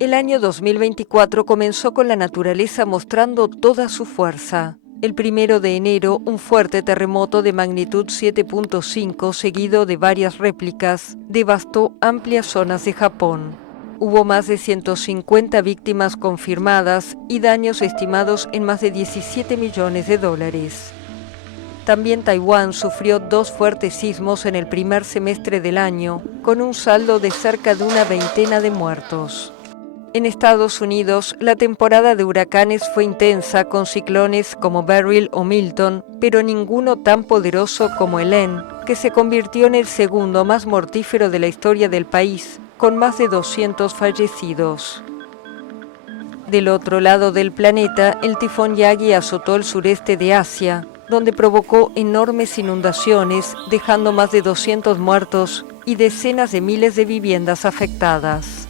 El año 2024 comenzó con la naturaleza mostrando toda su fuerza. El 1 de enero, un fuerte terremoto de magnitud 7.5, seguido de varias réplicas, devastó amplias zonas de Japón. Hubo más de 150 víctimas confirmadas y daños estimados en más de 17 millones de dólares. También Taiwán sufrió 2 fuertes sismos en el primer semestre del año, con un saldo de cerca de una veintena de muertos. En Estados Unidos, la temporada de huracanes fue intensa con ciclones como Beryl o Milton, pero ninguno tan poderoso como Helene, que se convirtió en el segundo más mortífero de la historia del país, con más de 200 fallecidos. Del otro lado del planeta, el tifón Yagi azotó el sureste de Asia, donde provocó enormes inundaciones, dejando más de 200 muertos y decenas de miles de viviendas afectadas.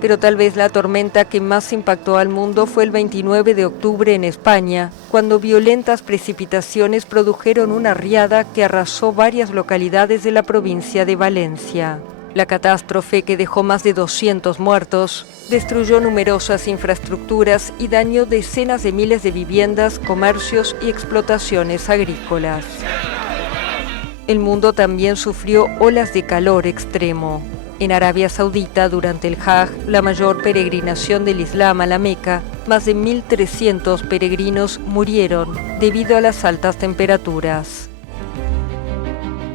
Pero tal vez la tormenta que más impactó al mundo fue el 29 de octubre en España, cuando violentas precipitaciones produjeron una riada que arrasó varias localidades de la provincia de Valencia. La catástrofe, que dejó más de 200 muertos, destruyó numerosas infraestructuras y dañó decenas de miles de viviendas, comercios y explotaciones agrícolas. El mundo también sufrió olas de calor extremo. En Arabia Saudita, durante el Hajj, la mayor peregrinación del Islam a la Meca, más de 1.300 peregrinos murieron debido a las altas temperaturas.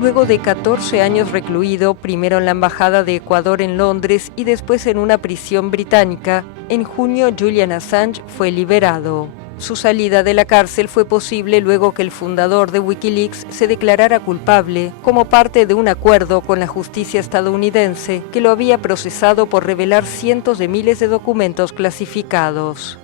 Luego de 14 años recluido, primero en la Embajada de Ecuador en Londres y después en una prisión británica, en junio Julian Assange fue liberado. Su salida de la cárcel fue posible luego que el fundador de Wikileaks se declarara culpable como parte de un acuerdo con la justicia estadounidense que lo había procesado por revelar cientos de miles de documentos clasificados.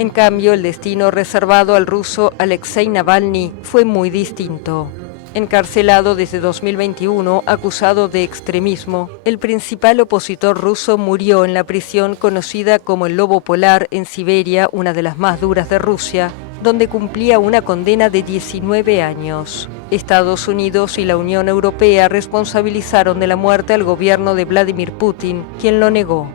En cambio, el destino reservado al ruso Alexei Navalny fue muy distinto. Encarcelado desde 2021, acusado de extremismo, el principal opositor ruso murió en la prisión conocida como el Lobo Polar en Siberia, una de las más duras de Rusia, donde cumplía una condena de 19 años. Estados Unidos y la Unión Europea responsabilizaron de la muerte al gobierno de Vladimir Putin, quien lo negó.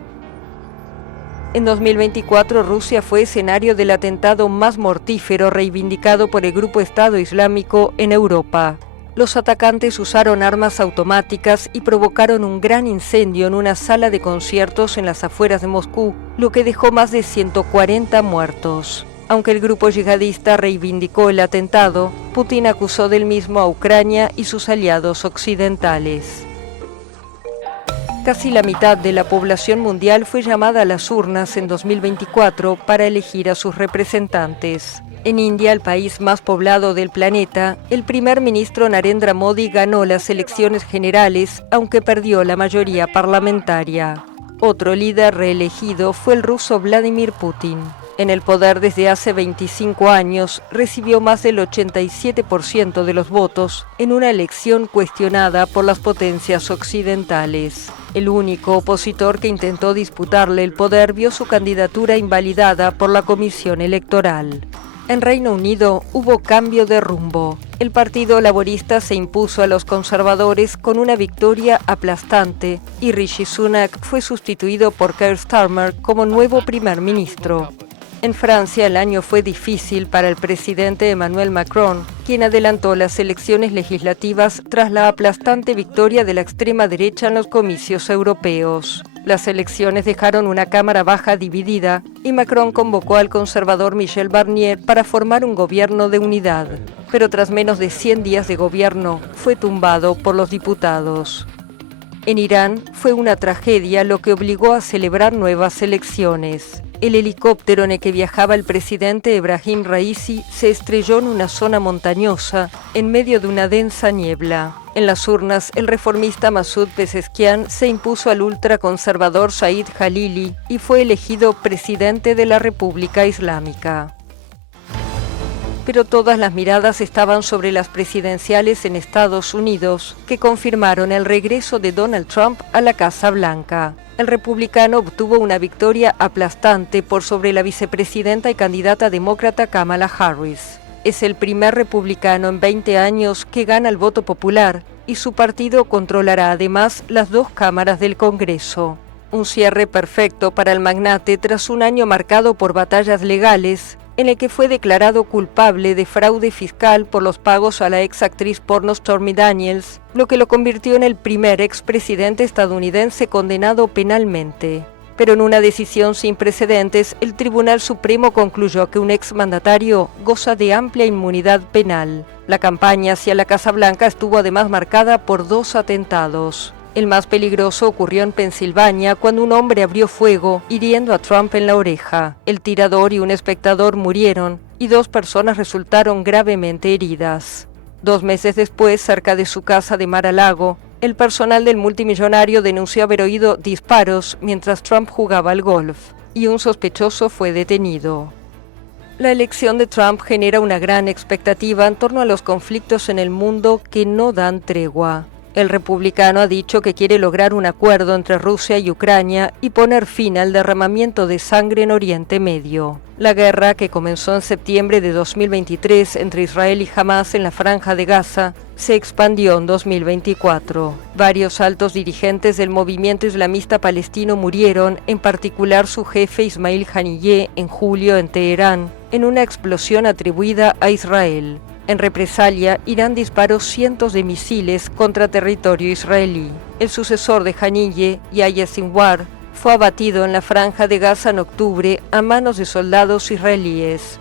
En 2024, Rusia fue escenario del atentado más mortífero reivindicado por el Grupo Estado Islámico en Europa. Los atacantes usaron armas automáticas y provocaron un gran incendio en una sala de conciertos en las afueras de Moscú, lo que dejó más de 140 muertos. Aunque el grupo yihadista reivindicó el atentado, Putin acusó del mismo a Ucrania y sus aliados occidentales. Casi la mitad de la población mundial fue llamada a las urnas en 2024 para elegir a sus representantes. En India, el país más poblado del planeta, el primer ministro Narendra Modi ganó las elecciones generales, aunque perdió la mayoría parlamentaria. Otro líder reelegido fue el ruso Vladimir Putin. En el poder desde hace 25 años, recibió más del 87% de los votos en una elección cuestionada por las potencias occidentales. El único opositor que intentó disputarle el poder vio su candidatura invalidada por la Comisión Electoral. En Reino Unido hubo cambio de rumbo. El Partido Laborista se impuso a los conservadores con una victoria aplastante y Rishi Sunak fue sustituido por Keir Starmer como nuevo primer ministro. En Francia el año fue difícil para el presidente Emmanuel Macron, quien adelantó las elecciones legislativas tras la aplastante victoria de la extrema derecha en los comicios europeos. Las elecciones dejaron una Cámara Baja dividida y Macron convocó al conservador Michel Barnier para formar un gobierno de unidad. Pero tras menos de 100 días de gobierno, fue tumbado por los diputados. En Irán fue una tragedia lo que obligó a celebrar nuevas elecciones. El helicóptero en el que viajaba el presidente Ebrahim Raisi se estrelló en una zona montañosa en medio de una densa niebla. En las urnas, el reformista Masoud Pezeshkian se impuso al ultraconservador Said Jalili y fue elegido presidente de la República Islámica. Pero todas las miradas estaban sobre las presidenciales en Estados Unidos, que confirmaron el regreso de Donald Trump a la Casa Blanca. El republicano obtuvo una victoria aplastante por sobre la vicepresidenta y candidata demócrata Kamala Harris. Es el primer republicano en 20 años que gana el voto popular y su partido controlará además las 2 cámaras del Congreso. un cierre perfecto para el magnate tras un año marcado por batallas legales, en el que fue declarado culpable de fraude fiscal por los pagos a la ex actriz porno Stormy Daniels, lo que lo convirtió en el primer expresidente estadounidense condenado penalmente. Pero en una decisión sin precedentes, el Tribunal Supremo concluyó que un exmandatario goza de amplia inmunidad penal. La campaña hacia la Casa Blanca estuvo además marcada por 2 atentados. El más peligroso ocurrió en Pensilvania cuando un hombre abrió fuego, hiriendo a Trump en la oreja. El tirador y un espectador murieron y 2 personas resultaron gravemente heridas. 2 meses después, cerca de su casa de Mar-a-Lago, el personal del multimillonario denunció haber oído disparos mientras Trump jugaba al golf, y un sospechoso fue detenido. La elección de Trump genera una gran expectativa en torno a los conflictos en el mundo que no dan tregua. El republicano ha dicho que quiere lograr un acuerdo entre Rusia y Ucrania y poner fin al derramamiento de sangre en Oriente Medio. La guerra, que comenzó en septiembre de 2023 entre Israel y Hamás en la Franja de Gaza, se expandió en 2024. Varios altos dirigentes del movimiento islamista palestino murieron, en particular su jefe Ismail Haniyeh en julio en Teherán, en una explosión atribuida a Israel. En represalia, Irán disparó cientos de misiles contra territorio israelí. El sucesor de Haniyeh, Yahya Sinwar, fue abatido en la Franja de Gaza en octubre a manos de soldados israelíes.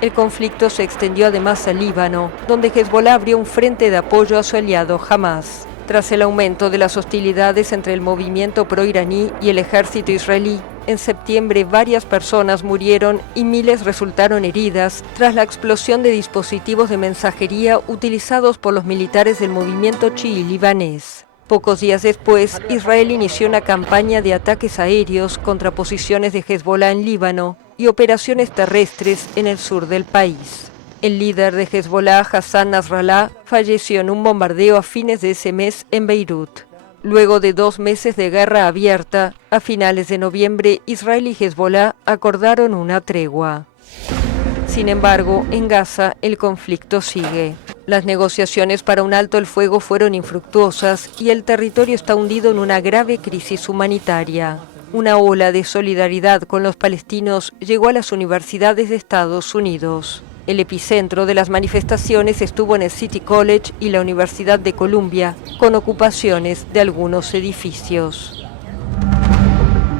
El conflicto se extendió además al Líbano, donde Hezbollah abrió un frente de apoyo a su aliado Hamás. Tras el aumento de las hostilidades entre el movimiento pro-iraní y el ejército israelí, en septiembre varias personas murieron y miles resultaron heridas tras la explosión de dispositivos de mensajería utilizados por los militares del movimiento chií libanés. Pocos días después, Israel inició una campaña de ataques aéreos contra posiciones de Hezbollah en Líbano y operaciones terrestres en el sur del país. El líder de Hezbollah, Hassan Nasrallah, falleció en un bombardeo a fines de ese mes en Beirut. Luego de 2 meses de guerra abierta, a finales de noviembre, Israel y Hezbollah acordaron una tregua. Sin embargo, en Gaza el conflicto sigue. Las negociaciones para un alto el fuego fueron infructuosas y el territorio está hundido en una grave crisis humanitaria. Una ola de solidaridad con los palestinos llegó a las universidades de Estados Unidos. El epicentro de las manifestaciones estuvo en el City College y la Universidad de Columbia, con ocupaciones de algunos edificios.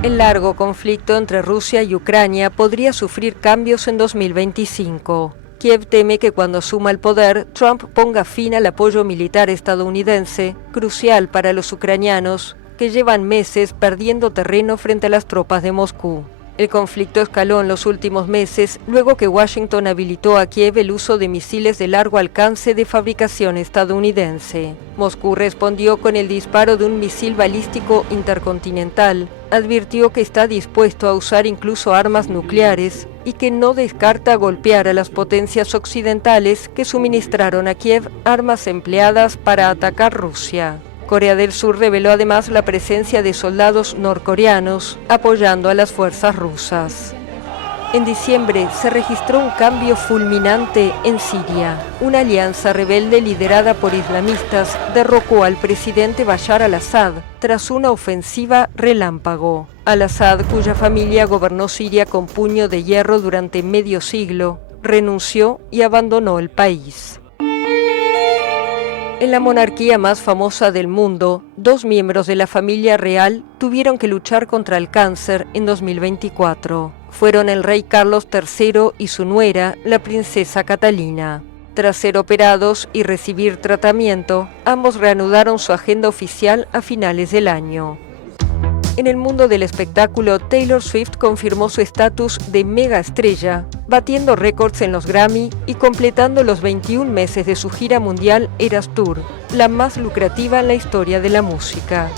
El largo conflicto entre Rusia y Ucrania podría sufrir cambios en 2025. Kiev teme que cuando asuma el poder, Trump ponga fin al apoyo militar estadounidense, crucial para los ucranianos, que llevan meses perdiendo terreno frente a las tropas de Moscú. El conflicto escaló en los últimos meses, luego que Washington habilitó a Kiev el uso de misiles de largo alcance de fabricación estadounidense. Moscú respondió con el disparo de un misil balístico intercontinental, advirtió que está dispuesto a usar incluso armas nucleares y que no descarta golpear a las potencias occidentales que suministraron a Kiev armas empleadas para atacar Rusia. Corea del Sur reveló además la presencia de soldados norcoreanos apoyando a las fuerzas rusas. En diciembre se registró un cambio fulminante en Siria. Una alianza rebelde liderada por islamistas derrocó al presidente Bashar al-Assad tras una ofensiva relámpago. Al-Assad, cuya familia gobernó Siria con puño de hierro durante medio siglo, renunció y abandonó el país. En la monarquía más famosa del mundo, 2 miembros de la familia real tuvieron que luchar contra el cáncer en 2024. Fueron el rey Carlos III y su nuera, la princesa Catalina. Tras ser operados y recibir tratamiento, ambos reanudaron su agenda oficial a finales del año. En el mundo del espectáculo, Taylor Swift confirmó su estatus de mega estrella, batiendo récords en los Grammy y completando los 21 meses de su gira mundial Eras Tour, la más lucrativa en la historia de la música.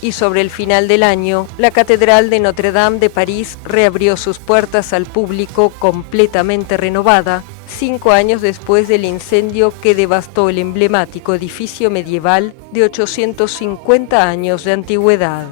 Y sobre el final del año, la Catedral de Notre Dame de París reabrió sus puertas al público completamente renovada, 5 años después del incendio que devastó el emblemático edificio medieval de 850 años de antigüedad.